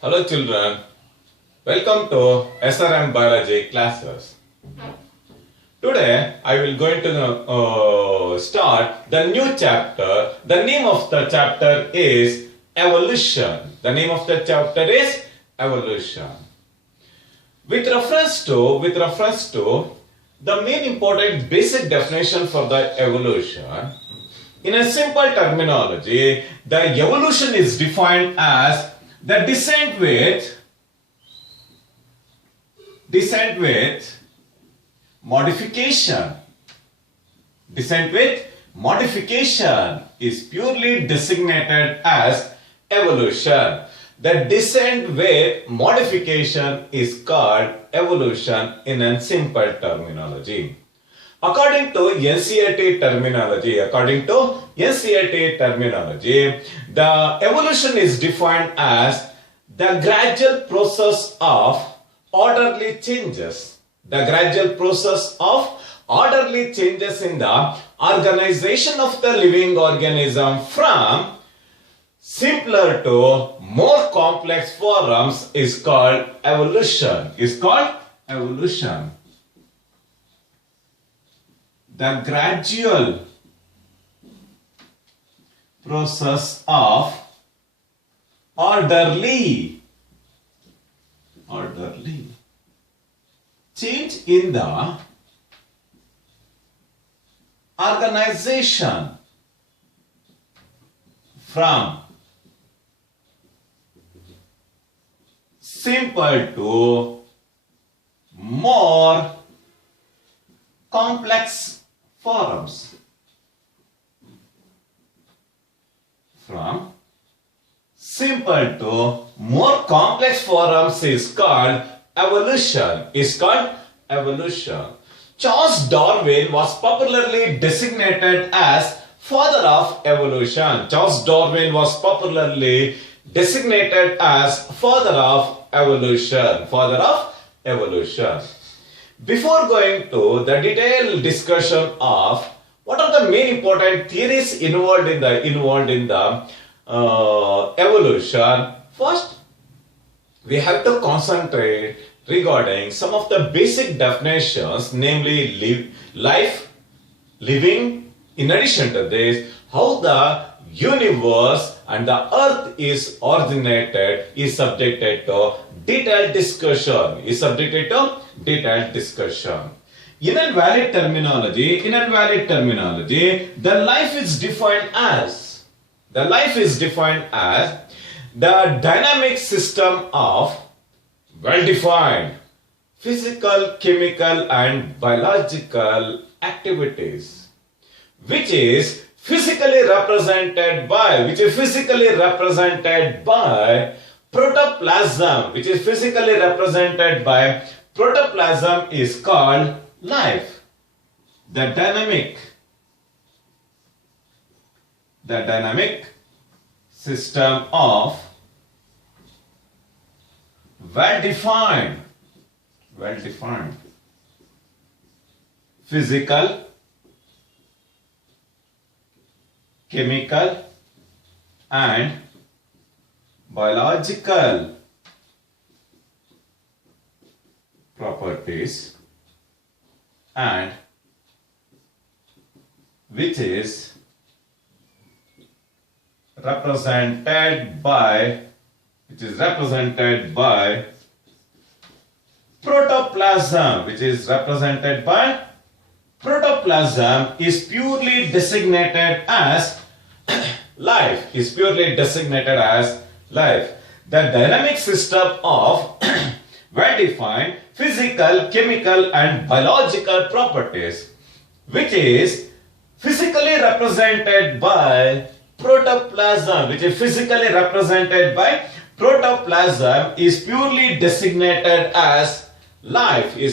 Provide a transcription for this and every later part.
Hello children, welcome to SRM Biology classes. Today I will going to start the new chapter. The name of the chapter is Evolution. The name of the chapter is Evolution. With reference to the main important basic definition for the evolution, in a simple terminology, the evolution is defined as the descent with modification. Descent with modification is purely designated as evolution. The descent with modification is called evolution in a simple terminology. According to NCERT terminology, the evolution is defined as the gradual process of orderly changes. The gradual process of orderly changes in the organization of the living organism from simpler to more complex forms is called evolution. The gradual process of orderly change in the organization from simple to more complex forms. From simple to more complex forms is called evolution. Charles Darwin was popularly designated as father of evolution. Before going to the detailed discussion of what are the main important theories involved in the evolution, first we have to concentrate regarding some of the basic definitions, namely life, living. In addition to this, how the universe and the earth is originated is subjected to detailed discussion. In a valid terminology, the life is defined as the dynamic system of well-defined physical, chemical and biological activities, which is physically represented by protoplasm, protoplasm is called life. The dynamic system of well-defined physical, chemical and biological properties, and which is represented by protoplasm, is purely designated as life. The dynamic system of well-defined physical, chemical and biological properties, which is physically represented by protoplasm, is purely designated as life.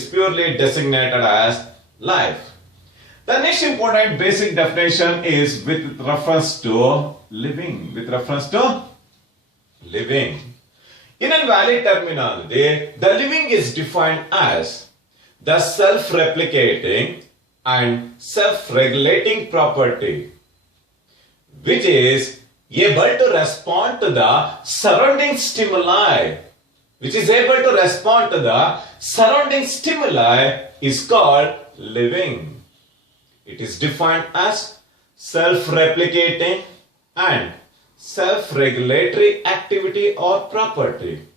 The next important basic definition is with reference to living. In a valid terminology, the living is defined as the self-replicating and self-regulating property which is able to respond to the surrounding stimuli, which is able to respond to the surrounding stimuli, is called living. It is defined as self-replicating and self-regulatory activity or property,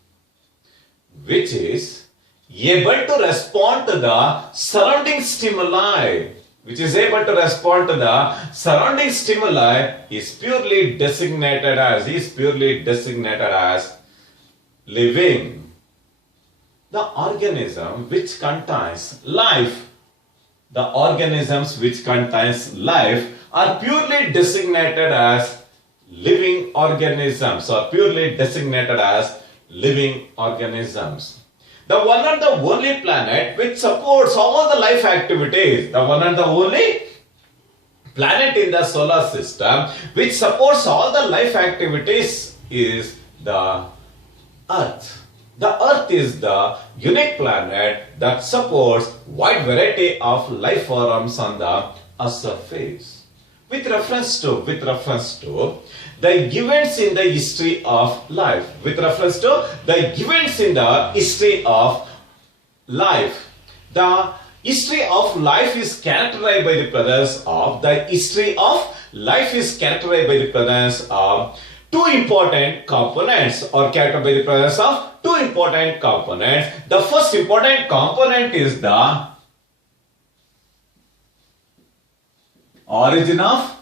which is able to respond to the surrounding stimuli, which is able to respond to the surrounding stimuli, is purely designated as living. The organism which contains life, the organisms which contains life are purely designated as living organisms, or purely designated as living organisms. The one and the only planet which supports all the life activities, the one and the only planet in the solar system which supports all the life activities is the Earth. The Earth is the unique planet that supports wide variety of life forms on the Earth's surface. With reference to the events in the history of life, the history of life is characterized by the presence of two important components, or characterized by the presence of two important components. The first important component is the origin of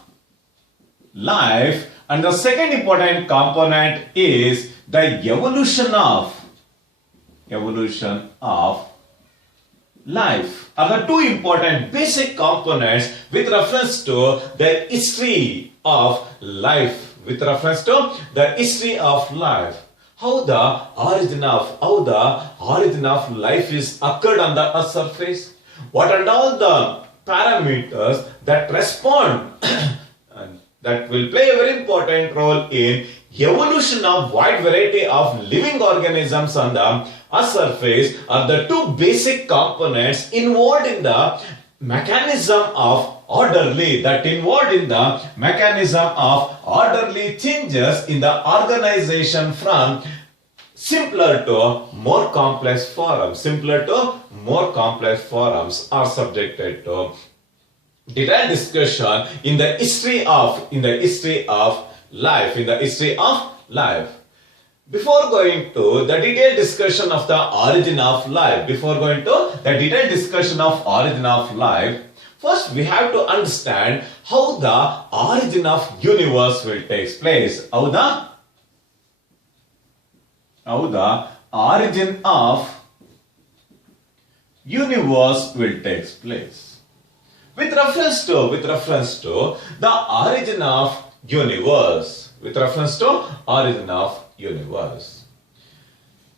life, and the second important component is the evolution of life. Are the two important basic components with reference to the history of life. How the origin of life is occurred on the Earth's surface. What are all the parameters that respond and that will play a very important role in evolution of wide variety of living organisms on the Earth's surface are the two basic components involved in the mechanism of orderly changes in the organization from simpler to more complex forms. Are subjected to detailed discussion in the history of life. Before going to the detailed discussion of the origin of life, first we have to understand how the origin of universe will take place. How the origin of universe will take place. With reference to the origin of universe,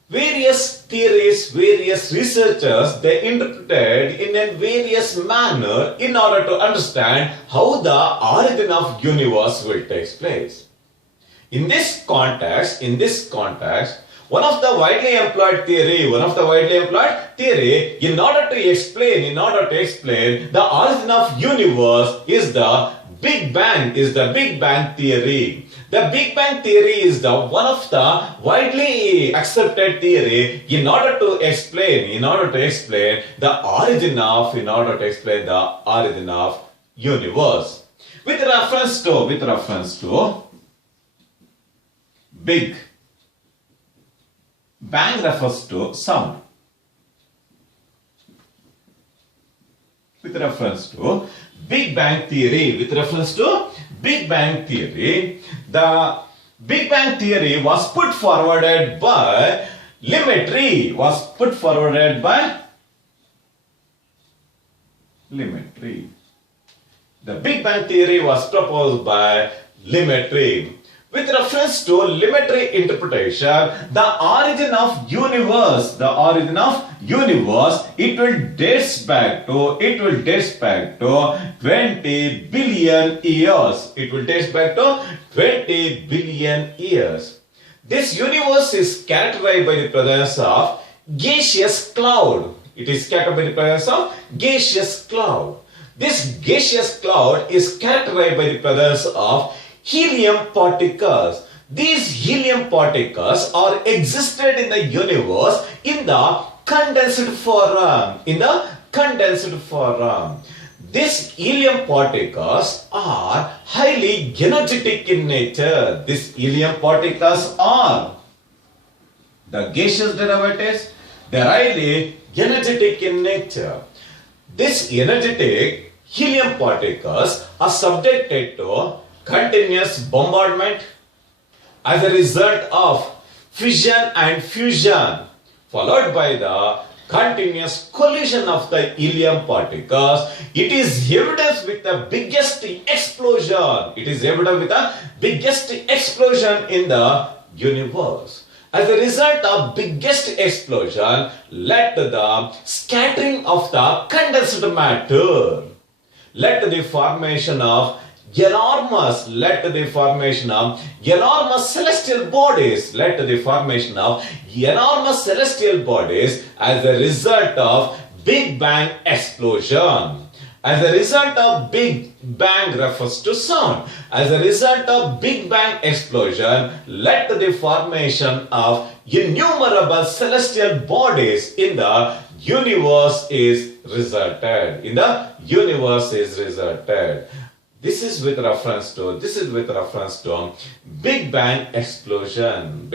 various theories, various researchers, they interpreted in a various manner in order to understand how the origin of universe will take place. In this context, one of the widely employed theory in order to explain the origin of universe is the Big Bang theory. The Big Bang theory is the one of the widely accepted theory in order to explain the origin of universe. With reference to Big Bang refers to sound. With reference to Big Bang theory, the Big Bang theory was put forwarded by Lemaitre. The Big Bang theory was proposed by Lemaitre. With reference to Lemaitre interpretation, the origin of universe, it will dates back to 20 billion years. This universe is characterized by the presence of gaseous cloud. This gaseous cloud is characterized by the presence of helium particles. These helium particles are existed in the universe in the condensed form. These helium particles are highly energetic in nature. These helium particles are the gaseous derivatives. They are highly energetic in nature. These energetic helium particles are subjected to continuous bombardment as a result of fission and fusion, followed by the continuous collision of the helium particles. It is evident with the biggest explosion. It is evident with the biggest explosion in the universe. As a result of biggest explosion led to the scattering of the condensed matter, led to the formation of enormous celestial bodies, as a result of Big Bang explosion. As a result of Big Bang refers to sound. As a result of Big Bang explosion led to the formation of innumerable celestial bodies in the universe is resulted. This is with reference to Big Bang explosion.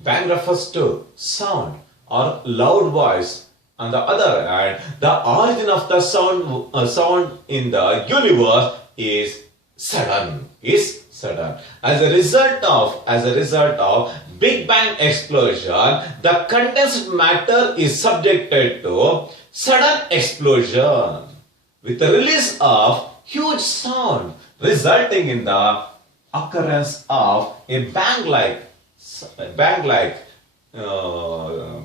Bang refers to sound or loud voice. On the other hand, the origin of the sound in the universe is sudden. As a result of Big Bang explosion, the condensed matter is subjected to sudden explosion with the release of huge sound, resulting in the occurrence of a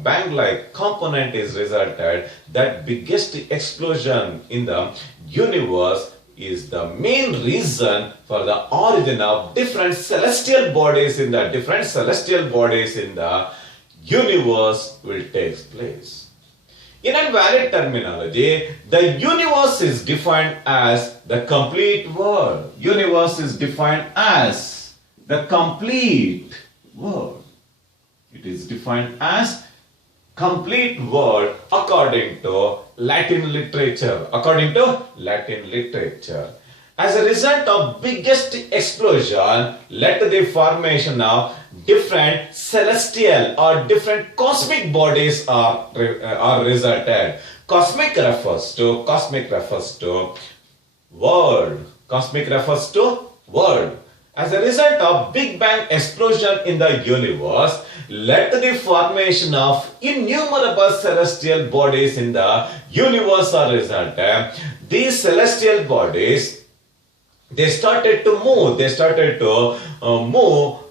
bang-like component is resulted. That biggest explosion in the universe is the main reason for the origin of different celestial bodies in the universe will take place. In invalid terminology, the universe is defined as the complete world. It is defined as complete world according to Latin literature. As a result of biggest explosion led to the formation of different celestial or different cosmic bodies are resulted. Cosmic refers to world. As a result of Big Bang explosion in the universe led to the formation of innumerable celestial bodies in the universe are resulted. These celestial bodies, they started to move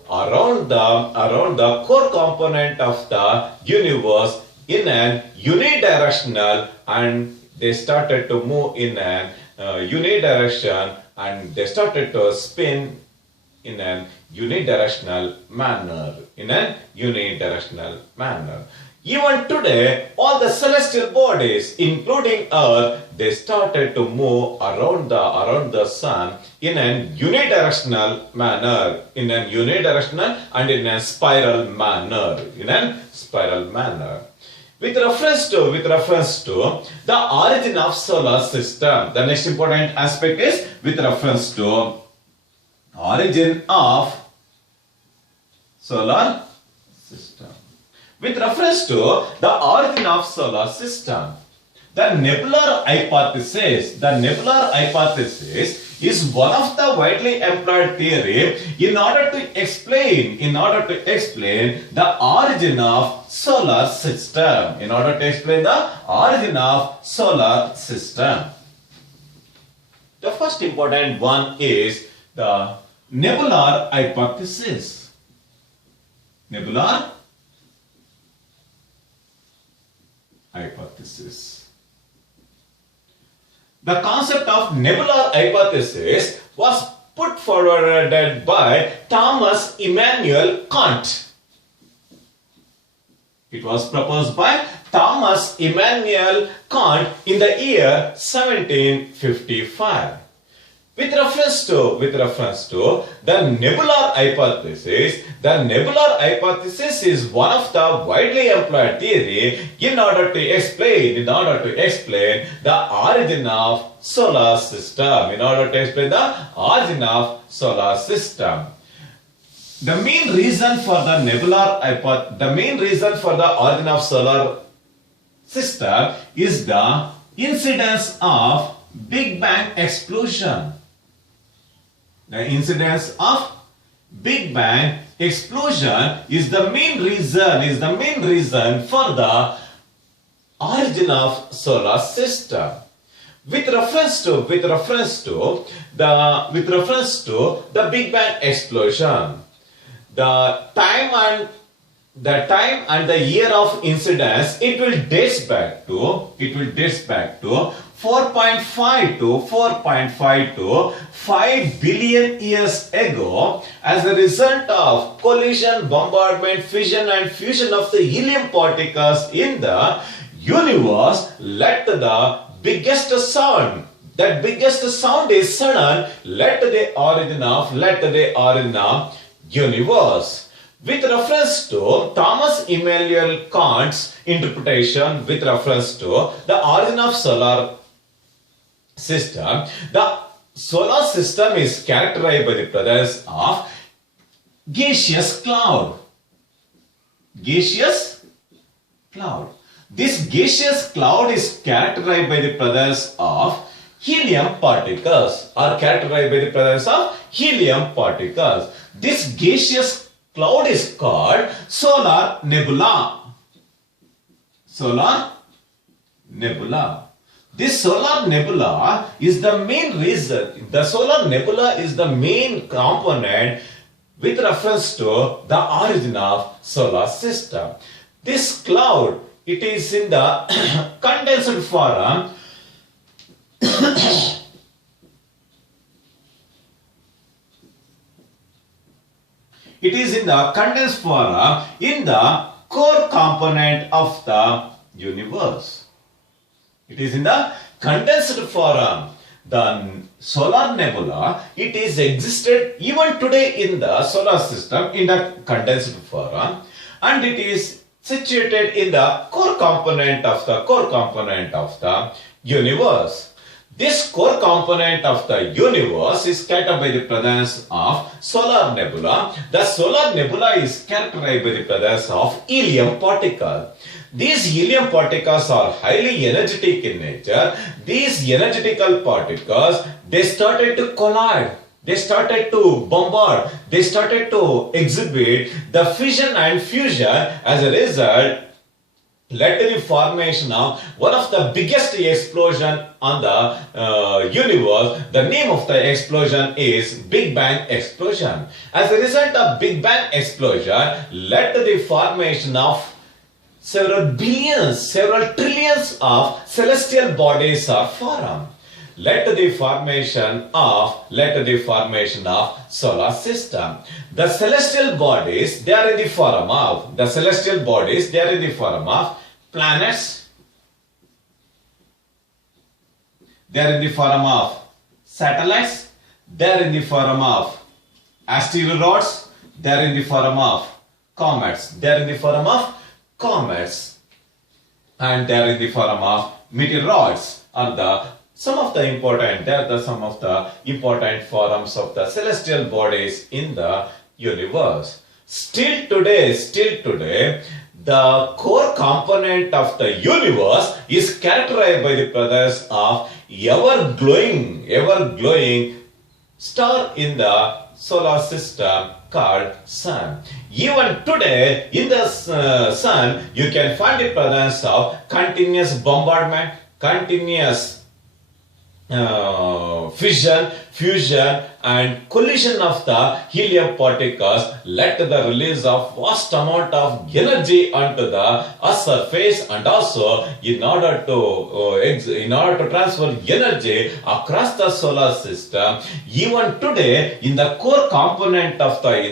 around the core component of the universe in an unidirectional, and they started to move in an unidirection, and they started to spin in an unidirectional manner. Even today, all the celestial bodies, including Earth, they started to move around the sun in a unidirectional manner, and in a spiral manner. With reference to the origin of solar system, the next important aspect is with reference to origin of solar system. With reference to the origin of solar system, the nebular hypothesis is one of the widely employed theory in order to explain the origin of solar system. The first important one is the nebular hypothesis. The concept of nebular hypothesis was put forward by Thomas Immanuel Kant. It was proposed by Thomas Immanuel Kant in the year 1755. With reference to the nebular hypothesis is one of the widely employed theory in order to explain the origin of solar system. The main reason for the origin of solar system is the incidence of Big Bang explosion. The incidence of Big Bang explosion is the main reason for the origin of solar system. With reference to the Big Bang explosion, the time and the year of incidence, it will dates back to 4.5 to 5 billion years ago as a result of collision, bombardment, fission and fusion of the helium particles in the universe led to the biggest sound. That biggest sound is sudden, led to the origin of universe. With reference to Thomas Immanuel Kant's interpretation with reference to the origin of solar system, the solar system is characterized by the presence of gaseous cloud. This gaseous cloud is characterized by the presence of helium particles. This gaseous cloud is called solar nebula. This solar nebula is the main reason. The solar nebula is the main component with reference to the origin of solar system. This cloud, it is in the condensed form. It is in the condensed form in the core component of the universe. It is in the condensed form. The solar nebula, it is existed even today in the solar system in the condensed form, and it is situated in the core component of the universe. This core component of the universe is characterized by the presence of solar nebula. The solar nebula is characterized by the presence of helium particles. These helium particles are highly energetic in nature. These energetical particles, they started to collide. They started to bombard. They started to exhibit the fission and fusion. As a result, led to the formation of one of the biggest explosion on the universe. The name of the explosion is Big Bang explosion. As a result of Big Bang explosion, led to the formation of several billions, several trillions of celestial bodies are formed. Led to the formation of solar system. The celestial bodies, they are in the form of planets. They are in the form of satellites. They are in the form of asteroids. They are in the form of comets. And they are in the form of meteoroids. Some of the important forms of the celestial bodies in the universe. Still today, the core component of the universe is characterized by the presence of ever-glowing star in the solar system called Sun. Even today, in the Sun, you can find the presence of continuous bombardment, continuous fission, fusion and collision of the helium particles led to the release of vast amount of energy onto the Earth's surface, and also in order to transfer energy across the solar system. Even today, in the core component of the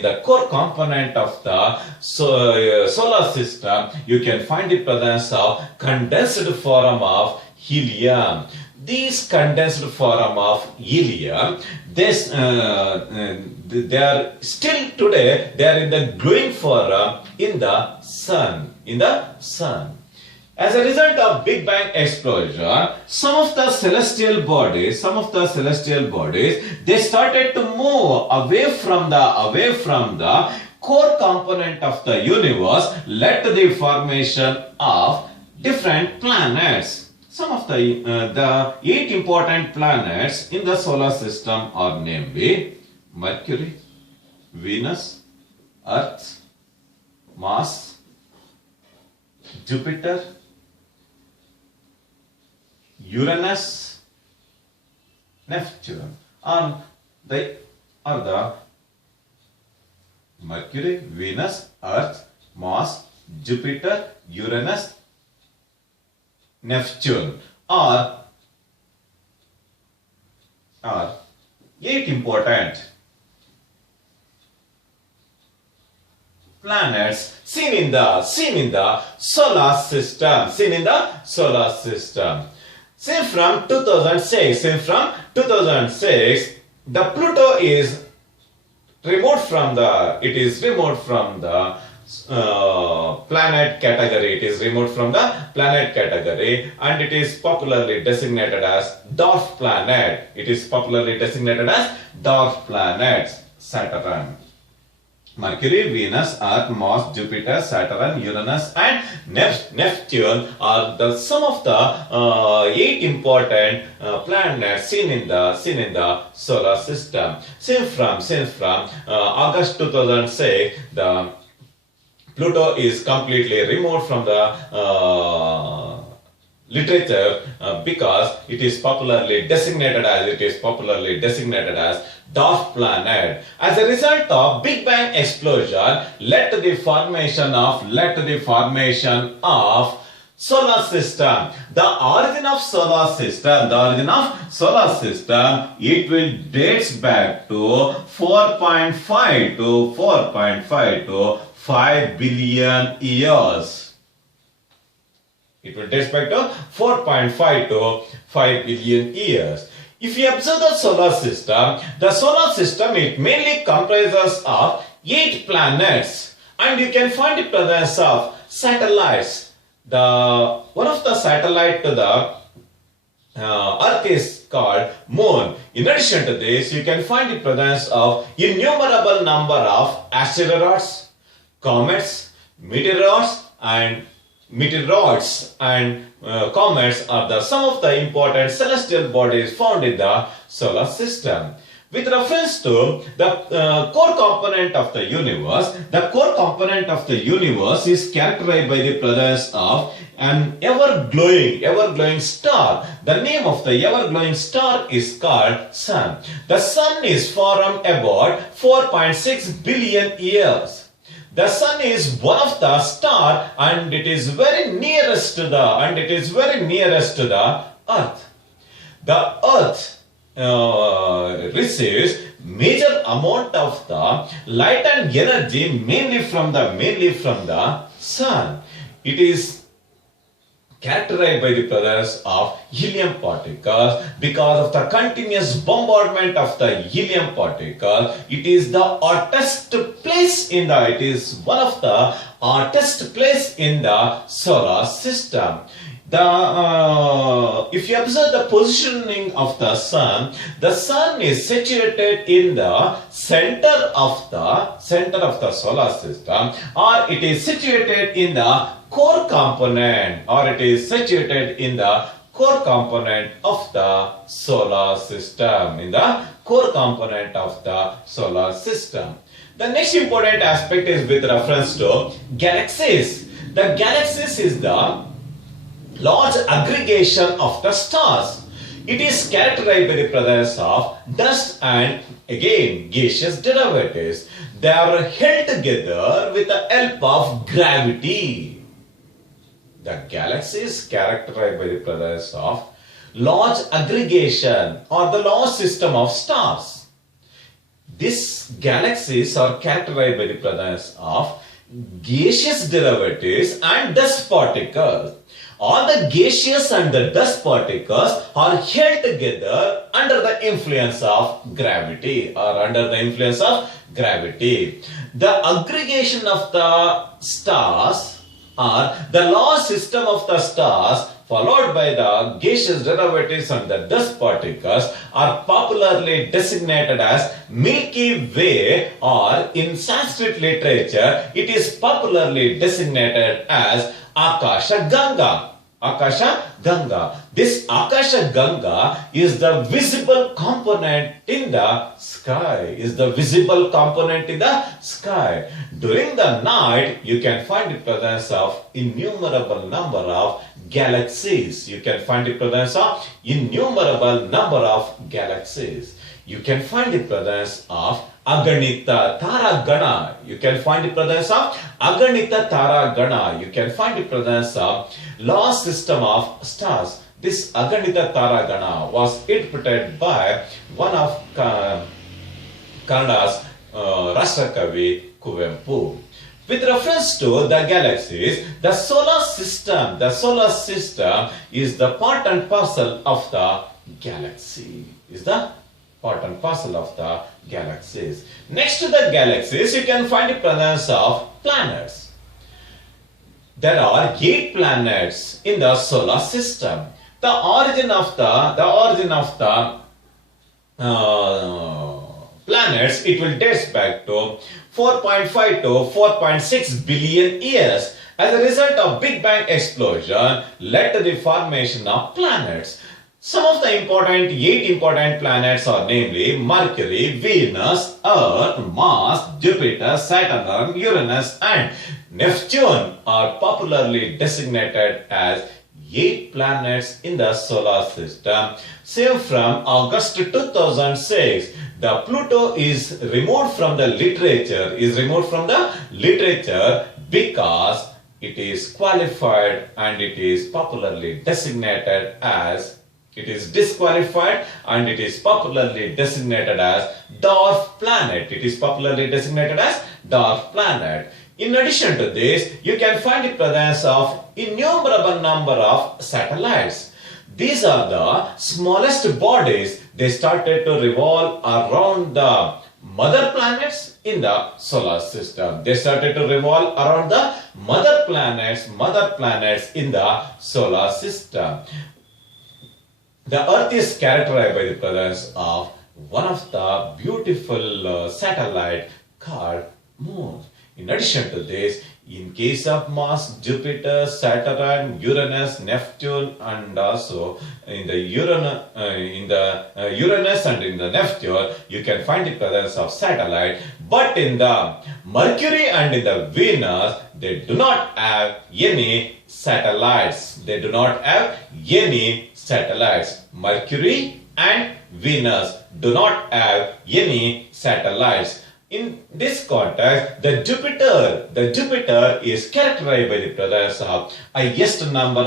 solar system, you can find the presence of condensed form of helium. these condensed form of helium, this they are still today they are in the glowing form in the sun. As a result of Big Bang explosion, some of the celestial bodies, they started to move away from the core component of the universe, led to the formation of different planets. Some of the 8 important planets in the solar system are namely Mercury, Venus, Earth, Mars, Jupiter, Uranus, Neptune are the Mercury, Venus, Earth, Mars, Jupiter, Uranus, Neptune are 8 important planets seen in the solar system. Since from 2006, the Pluto is removed from the planet category. It is removed from the planet category, and it is popularly designated as dwarf planet. Saturn. Mercury, Venus, Earth, Mars, Jupiter, Saturn, Uranus and Neptune are some of the 8 important planets seen in the solar system. Since from August 2006, the Pluto is completely removed from the literature because it is popularly designated as dwarf planet. As a result of Big Bang explosion led to the formation of solar system. The origin of solar system, it will dates back to 4.5 to 5 billion years. It will date back to 4.5 to 5 billion years. If you observe the solar system, it mainly comprises of 8 planets, and you can find the presence of satellites. One of the satellite to the Earth is called Moon. In addition to this, you can find the presence of innumerable number of asteroids, comets, meteoroids and comets are some of the important celestial bodies found in the solar system. With reference to the core component of the universe, is characterized by the presence of an ever-glowing star. The name of the ever-glowing star is called Sun. The Sun is formed about 4.6 billion years. The Sun is one of the stars, and it is very nearest to the Earth. The Earth receives major amount of the light and energy mainly from the Sun. It is characterized by the presence of helium particles. Because of the continuous bombardment of the helium particles, it is one of the hottest place in the solar system. If you observe the positioning of the Sun is situated in the center of the solar system, or it is situated in the core component, of the solar system. The next important aspect is with reference to galaxies. The galaxies is the large aggregation of the stars. It is characterized by the presence of dust and again gaseous derivatives. They are held together with the help of gravity. The galaxy is characterized by the presence of large aggregation or the large system of stars. These galaxies are characterized by the presence of gaseous derivatives and dust particles. All the gaseous and the dust particles are held together under the influence of gravity or under the influence of gravity. The aggregation of the stars or the law system of the stars followed by the gaseous derivatives and the dust particles are popularly designated as Milky Way, or in Sanskrit literature it is popularly designated as Akasha Ganga. Akasha Ganga. This Akasha Ganga is the visible component in the sky. Is the visible component in the sky. During the night, you can find the presence of innumerable number of galaxies. You can find the presence of innumerable number of galaxies. You can find the presence of Aganita Tara Gana. You can find the presence of Aganita Tara Gana. You can find the presence of law system of stars. This Aganita Tara Gana was interpreted by one of Kannada's Rashtrakavi Kuvempu. With reference to the galaxies, the solar system is the part and parcel of the galaxy. Is the part and parcel of the galaxies. Next to the galaxies, you can find the presence of planets. There are 8 planets in the solar system. The origin of the planets, it will date back to 4.5 to 4.6 billion years. As a result of Big Bang explosion led to the formation of planets. Some of the 8 important planets are namely Mercury, Venus, Earth, Mars, Jupiter, Saturn, Uranus and Neptune are popularly designated as 8 planets in the solar system. Same from August 2006, the Pluto is removed from the literature, because it is qualified and it is popularly designated as disqualified and it is popularly designated as dwarf planet. It is popularly designated as dwarf planet. In addition to this, you can find the presence of innumerable number of satellites. These are the smallest bodies. They started to revolve around the mother planets in the solar system. They started to revolve around the mother planets in the solar system. The Earth is characterized by the presence of one of the beautiful satellite called Moon. In addition to this, in case of Mars, Jupiter, Saturn, Uranus, Neptune, and also in the Uranus and in the Neptune, you can find the presence of satellite. But in the Mercury and in the Venus, they do not have any satellites. Mercury and Venus do not have any satellites. In this context, the Jupiter is characterized by the presence of highest number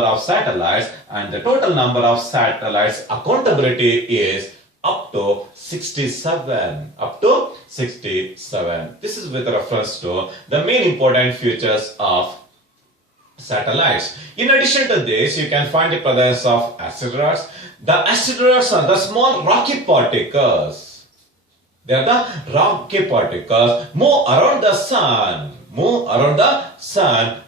of satellites, and the total number of satellites accountability is up to 67. This is with reference to the main important features of satellites. In addition to this, you can find the presence of asteroids. The asteroids are the small rocky particles. They are the rocky particles move around the sun,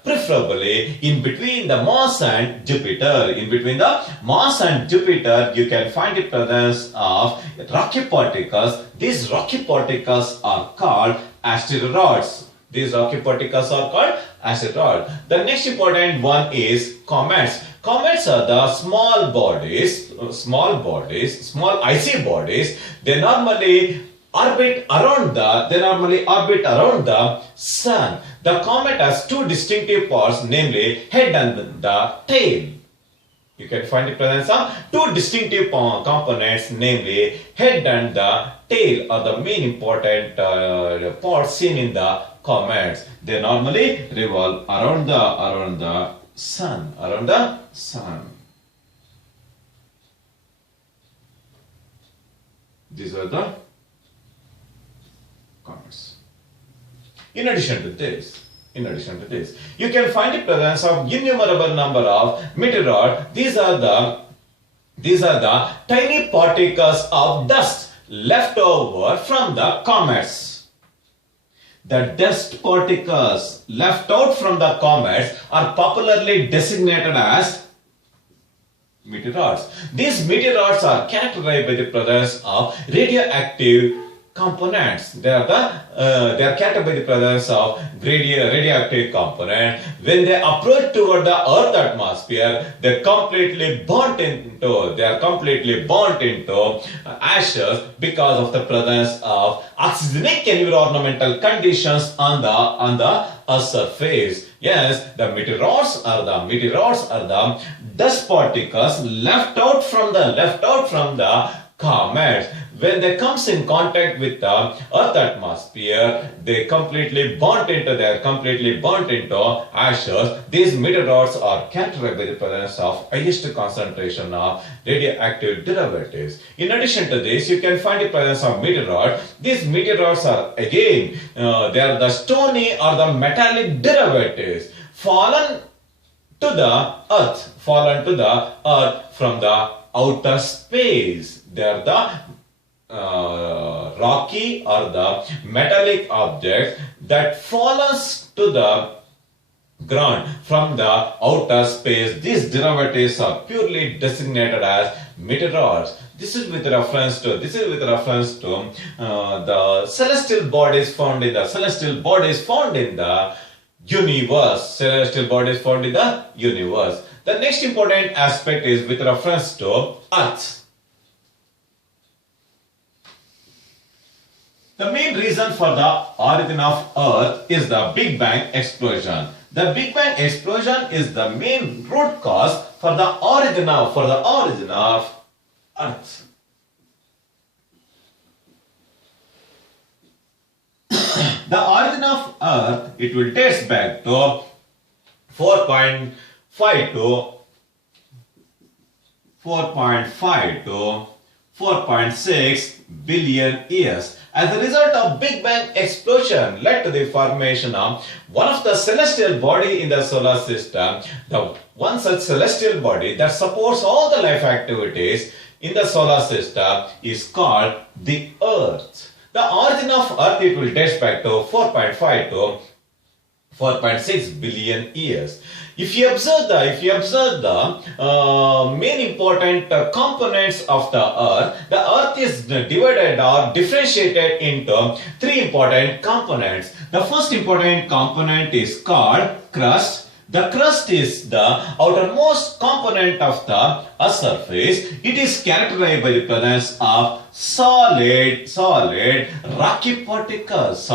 preferably in between the Mars and Jupiter. In between the Mars and Jupiter, you can find the presence of rocky particles. These rocky particles are called asteroids. The next important one is comets. Comets are the small icy bodies. They normally orbit around the sun. The comet has 2 distinctive parts, namely head and the tail. You can find the presence of 2 distinctive components, namely head and the tail are the main important parts seen in the comets. They normally revolve around the sun. These are the comets. In addition to this, In addition to this, you can find the presence of innumerable number of meteoroids. These are the tiny particles of dust left over from the comets. The dust particles left out from the comets are popularly designated as meteoroids. These meteoroids are characterized by the presence of radioactive components. They are characterized by the presence of radioactive component. When they approach toward the Earth atmosphere, they are completely burnt into ashes because of the presence of oxygenic environmental conditions on the Earth's surface. Yes, the meteoroids are the dust particles left out from the comets. When they comes in contact with the Earth atmosphere, they are completely burnt into ashes. These meteoroids are characterized by the presence of highest concentration of radioactive derivatives. In addition to this, you can find the presence of meteoroids. These meteoroids are again they are the stony or the metallic derivatives fallen to the earth from the outer space. They are the rocky or the metallic objects that falls to the ground from the outer space. These derivatives are purely designated as meteoroids. This is with reference to the celestial bodies found in the universe. The next important aspect is with reference to Earth. The main reason for the origin of Earth is the Big Bang explosion. The Big Bang explosion is the main root cause for the origin of Earth. The origin of Earth, it will date back to 4.5 to 4.6 billion years. As a result of Big Bang explosion led to the formation of one of the celestial body in the solar system. The one such celestial body that supports all the life activities in the solar system is called the Earth. The origin of Earth, it will date back to 4.5 to 4.6 billion years. If you observe the main important components of the Earth is divided or differentiated into three important components. The first important component is called crust. The crust is the outermost component of the Earth's surface. It is characterized by the presence of solid rocky particles.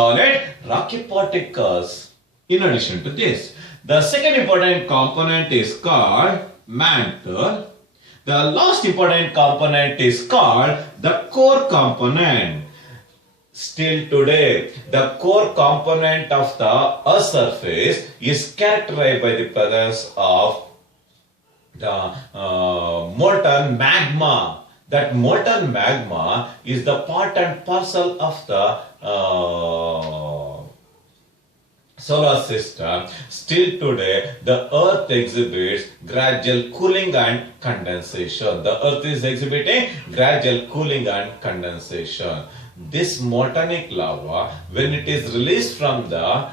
In addition to this, the second important component is called mantle. The last important component is called the core component. Still today, the core component of the Earth's surface is characterized by the presence of the molten magma. That molten magma is the part and parcel of the solar system. Still today, the Earth exhibits gradual cooling and condensation. The Earth is exhibiting gradual cooling and condensation. This moltenic lava, when it is released from the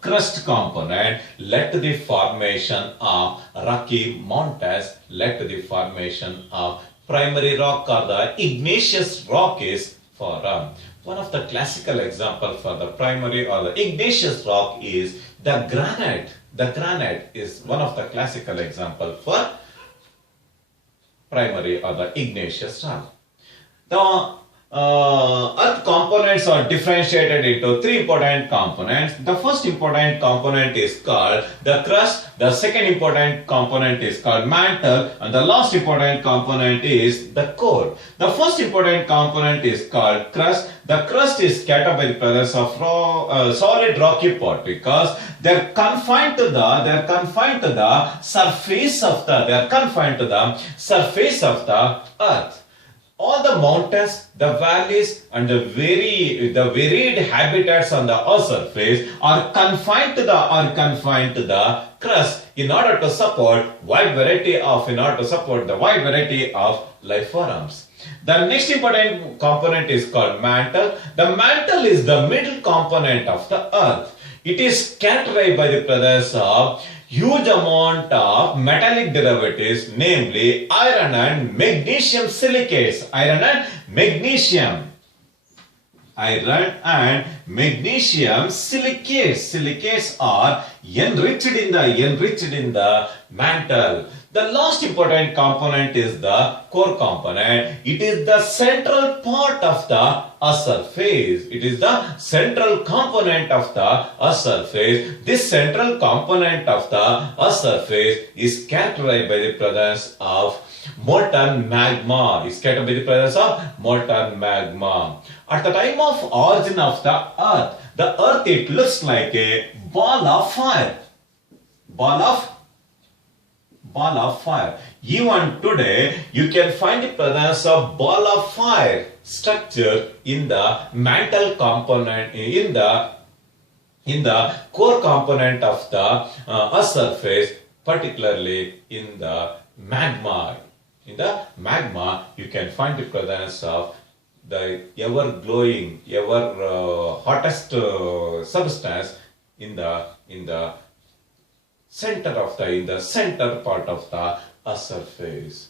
crust component, led to the formation of rocky mountains, led to the formation of primary rock or the igneous rock is formed. One of the classical examples for the primary or the igneous rock is the granite. The granite is one of the classical examples for primary or the igneous rock. The Earth components are differentiated into three important components. The first important component is called the crust, the second important component is called mantle, and the last important component is the core. The first important component is called crust. The crust is scattered by the presence of solid rocky particles. They are confined to the surface of the Earth. all the mountains, the valleys, and the varied habitats on the earth's surface are confined to the crust in order to support the wide variety of life forms. The next important component is called mantle. The mantle is the middle component of the earth. It is characterized by the presence of huge amount of metallic derivatives, namely iron and magnesium silicates. Iron and magnesium silicates. Silicates are enriched in the mantle. The last important component is the core component. It is the central part of the earth's surface. It is the central component of the earth's surface. This central component of the earth's surface is characterized by the presence of molten magma. At the time of origin of the earth it looks like a ball of fire. Ball of fire. Even today, you can find the presence of ball of fire structure in the mantle component, in the core component of the earth surface, particularly in the magma. In the magma, you can find the presence of the ever glowing, hottest substance in the center part of the earth's surface.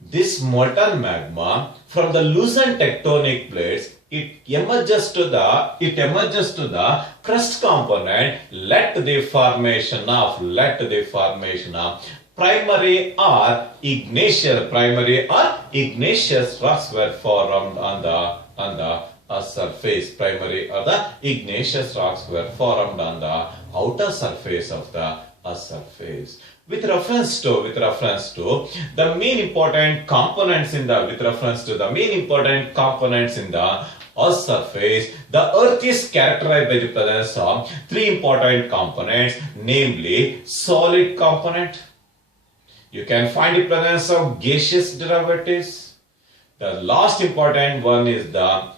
This molten magma from the loosened tectonic plates, it emerges to the crust component, led to the formation of primary or igneous rocks were formed on the earth's surface. Primary or the igneous rocks were formed on the outer surface of the earth's surface. With reference to the main important components in the earth's surface, the earth is characterized by the presence of three important components, namely solid component. You can find the presence of gaseous derivatives. The last important one is the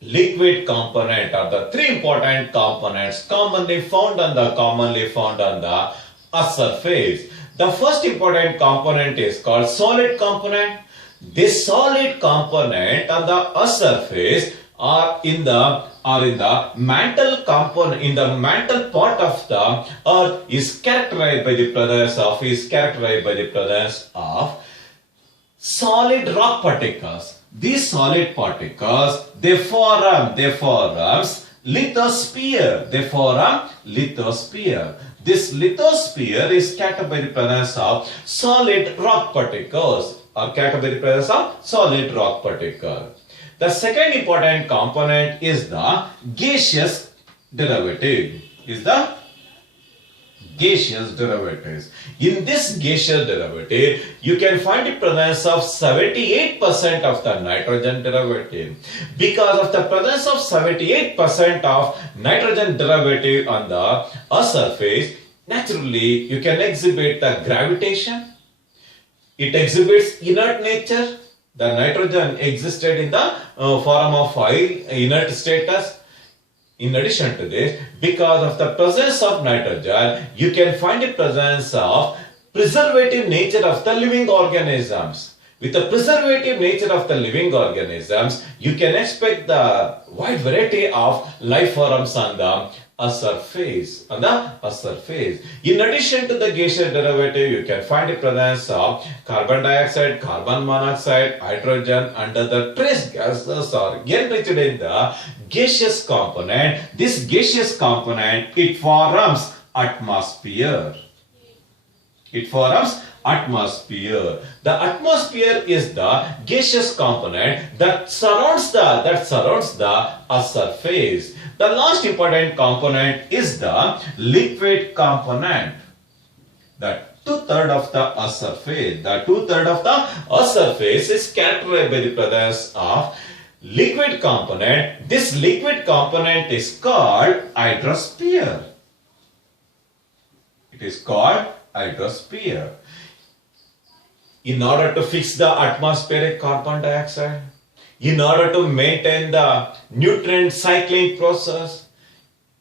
liquid component, or the three important components commonly found on the earth's surface. The first important component is called solid component. This solid component on the earth's surface are in the mantle component, in the mantle part of the earth is characterized by the presence of solid rock particles. These solid particles, they form lithosphere. This lithosphere is characterized by the presence of solid rock particles. The second important component is the gaseous derivative. In this gaseous derivative, you can find the presence of 78% of the nitrogen derivative. Because of the presence of 78% of nitrogen derivative on the earth's surface, naturally you can exhibit the gravitation. It exhibits inert nature. The nitrogen existed in the form of inert status. In addition to this, because of the presence of nitrogen, you can find the presence of preservative nature of the living organisms. With the preservative nature of the living organisms, you can expect the wide variety of life forms on the earth's surface. In addition to the gaseous derivative, you can find the presence of carbon dioxide, carbon monoxide, hydrogen, and other trace gases are enriched in the gaseous component. This gaseous component, it forms atmosphere. The atmosphere is the gaseous component that surrounds the earth's surface. The last important component is the liquid component. The two-thirds of the earth's surface is characterized by the presence of liquid component. This liquid component is called hydrosphere. in order to fix the atmospheric carbon dioxide, in order to maintain the nutrient cycling process,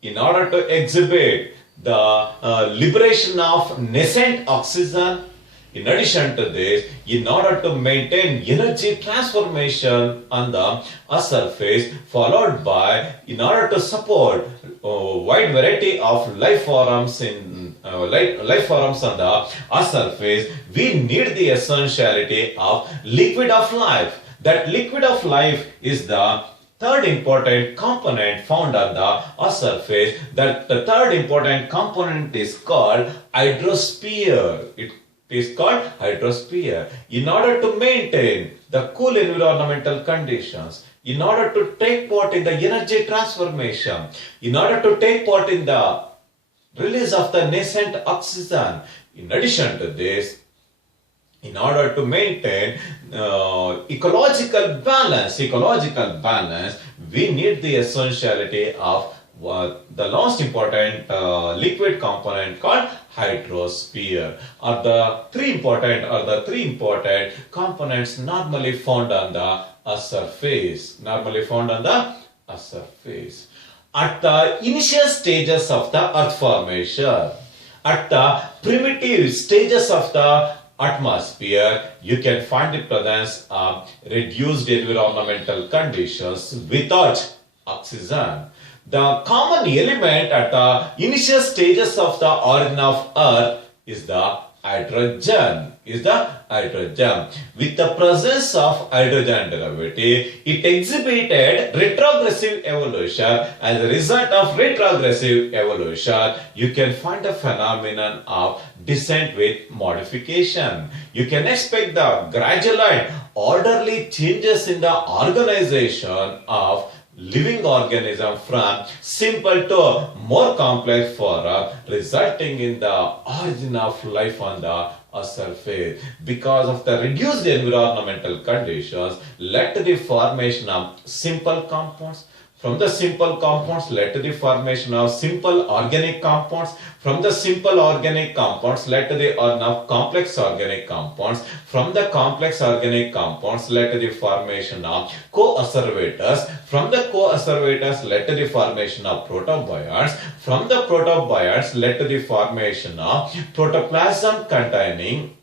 in order to exhibit the liberation of nascent oxygen. In addition to this, in order to maintain energy transformation on the Earth surface, followed by, in order to support wide variety of life forms life forms on the Earth surface, we need the essentiality of liquid of life. That liquid of life is the third important component found on the Earth surface. That the third important component is called hydrosphere. It is called hydrosphere. In order to maintain the cool environmental conditions, in order to take part in the energy transformation, in order to take part in the release of the nascent oxygen, in addition to this, in order to maintain ecological balance, we need the essentiality of the most important liquid component called hydrosphere, or the three important components normally found on the Earth surface. At the initial stages of the Earth formation, at the primitive stages of the atmosphere, you can find the presence of reduced environmental conditions without oxygen. The common element at the initial stages of the origin of Earth is the hydrogen. With the presence of hydrogen derivative, it exhibited retrogressive evolution. As a result of retrogressive evolution, you can find a phenomenon of descent with modification. You can expect the gradual and orderly changes in the organization of living organism from simple to more complex form, resulting in the origin of life on the Earth surface. Because of the reduced environmental conditions led to the formation of simple compounds. From the simple compounds led to the formation of simple organic compounds. From the simple organic compounds led to the origin of complex organic compounds. From the complex organic compounds led to the formation of co-acervators. From the co-acervators led to the formation of protobionts. From the protobionts led to the formation of protoplasm containing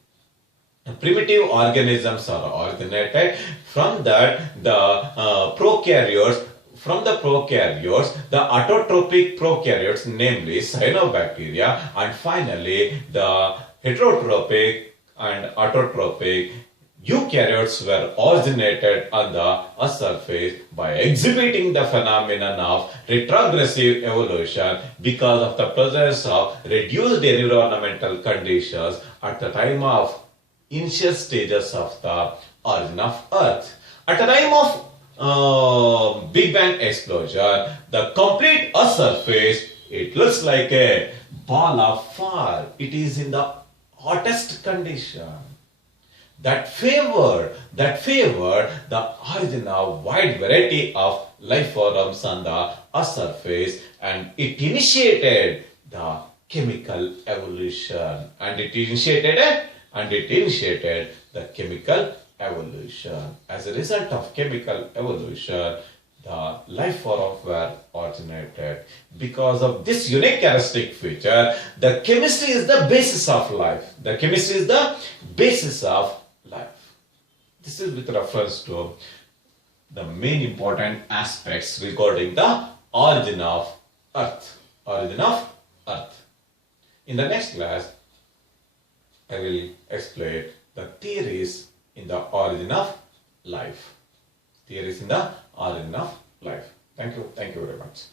primitive organisms are originated. From that, the prokaryotes. From the prokaryotes, the autotrophic prokaryotes, namely cyanobacteria, and finally the heterotrophic and autotrophic eukaryotes were originated on the Earth surface by exhibiting the phenomenon of retrogressive evolution because of the presence of reduced environmental conditions at the time of initial stages of the origin of Earth. At the time of Big Bang explosion, the complete Earth surface, it looks like a ball of fire. It is in the hottest condition that favored the origin of wide variety of life forms on the Earth surface, and it initiated the chemical evolution, and it initiated the chemical evolution. As a result of chemical evolution, the life forms were originated. Because of this unique characteristic feature, the chemistry is the basis of life. This is with reference to the main important aspects regarding the origin of Earth. In the next class, I will explain the theories in the origin of life. Thank you very much.